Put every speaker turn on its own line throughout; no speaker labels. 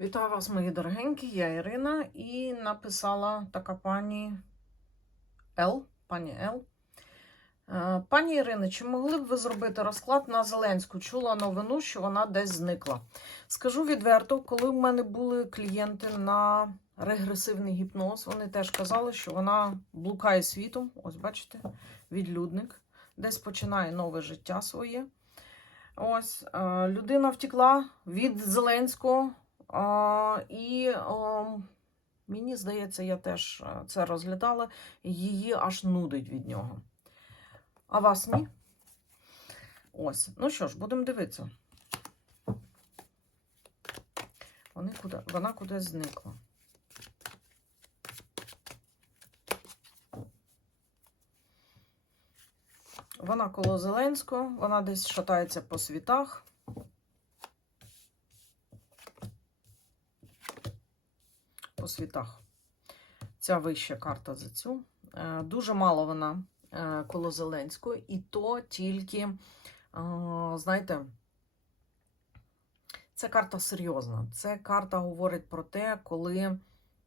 Вітаю вас, мої дорогенькі, я Ірина, і написала така пані Л. Пані Л. Е, Пані Ірино, чи могли б ви зробити розклад на Зеленську? Чула новину, що вона десь зникла. Скажу відверто, коли в мене були клієнти на регресивний гіпноз, вони теж казали, що вона блукає світом. Ось бачите, відлюдник, десь починає нове життя своє. Ось е, людина втекла від Зеленського. І мені здається, я теж е, це розглядала, її аж нудить від нього. А вас ні? Ось. Ну що ж, будемо дивитися. Вони куди, вона кудись зникла. Вона коло Зеленського, вона десь шатається по світах. По світах. Ця вища карта за цю. Е, Дуже мало вона е, коло Зеленського, і то тільки, е, знаєте, це карта серйозна. Це карта говорить про те, коли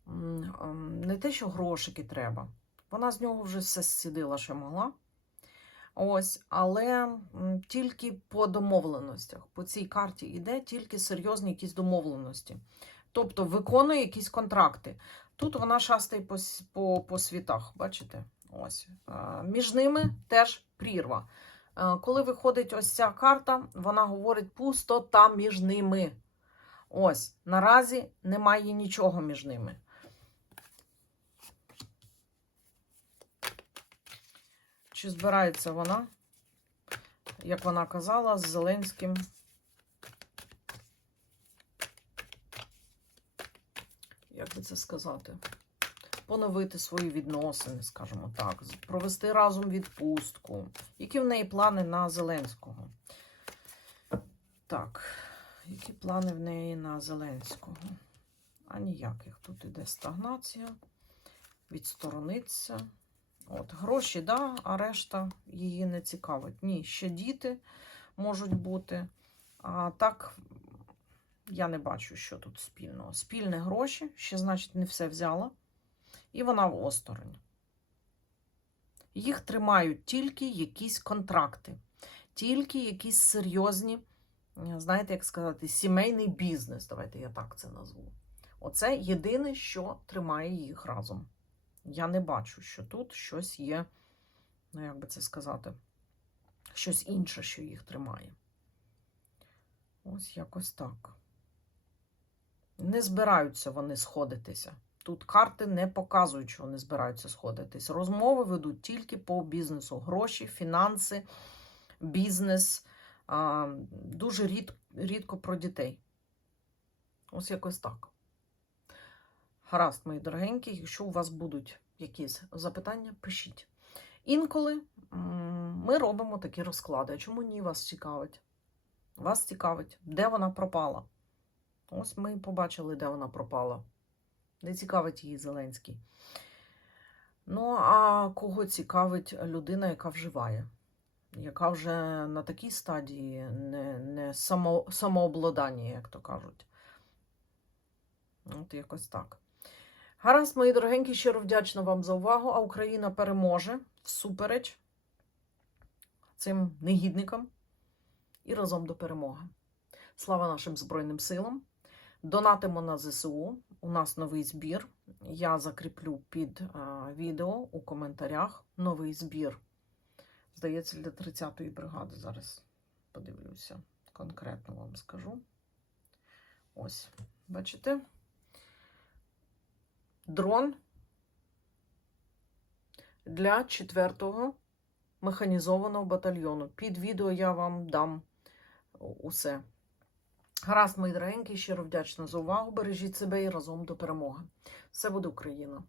ем, не те, що грошики треба. Вона з нього вже все зсідила, що могла. Ось, але тільки по домовленостях. По цій карті йде тільки серйозні якісь домовленості. Тобто виконує якісь контракти. Тут вона шастає по, по, по світах, бачите? Ось. Між ними теж прірва. Коли виходить ось ця карта, вона говорить пустота між ними. Ось, наразі немає нічого між ними. Чи збирається вона, як вона казала, з Зеленським як би це сказати, поновити свої відносини, скажімо так, провести разом відпустку. Які в неї плани на Зеленського? Так, які плани в неї на Зеленського? А ніяких. Тут іде стагнація, відсторониться. От, гроші, да, а решта її не цікавить. Ні, ще діти можуть бути. А так, я не бачу, що тут спільного. Спільні гроші, ще, значить, не все взяла. І вона в осторонь. Їх тримають тільки якісь контракти, тільки якісь серйозні, знаєте, як сказати, сімейний бізнес. Давайте я так це назву. Оце єдине, що тримає їх разом. Я не бачу, що тут щось є, ну як би це сказати, щось інше, що їх тримає. Ось якось так. Не збираються вони сходитися. Тут карти не показують, що вони збираються сходитись. Розмови ведуть тільки по бізнесу. Гроші, фінанси, бізнес. А, дуже рід, рідко про дітей. Ось якось так. Гаразд, мої дорогенькі, якщо у вас будуть якісь запитання, пишіть. Інколи ми робимо такі розклади. Чому ні вас цікавить? Вас цікавить, де вона пропала. Ось ми побачили, де вона пропала. Не цікавить її Зеленський. Ну, а кого цікавить людина, яка вживає, яка вже на такій стадії не, не само, самообладання, як то кажуть. От якось так. Гаразд, мої дорогенькі, щиро вдячна вам за увагу. А Україна переможе всупереч цим негідникам і разом до перемоги. Слава нашим Збройним силам! Донатимо на ЗСУ. У нас новий збір. Я закріплю під відео у коментарях новий збір. Здається, для 30-ї бригади. Зараз подивлюся. Конкретно вам скажу. Ось, бачите? Дрон для 4-го механізованого батальйону. Під відео я вам дам усе. Гаразд, мої дорогенькі, щиро вдячна за увагу. Бережіть себе і разом до перемоги. Все буде Україна!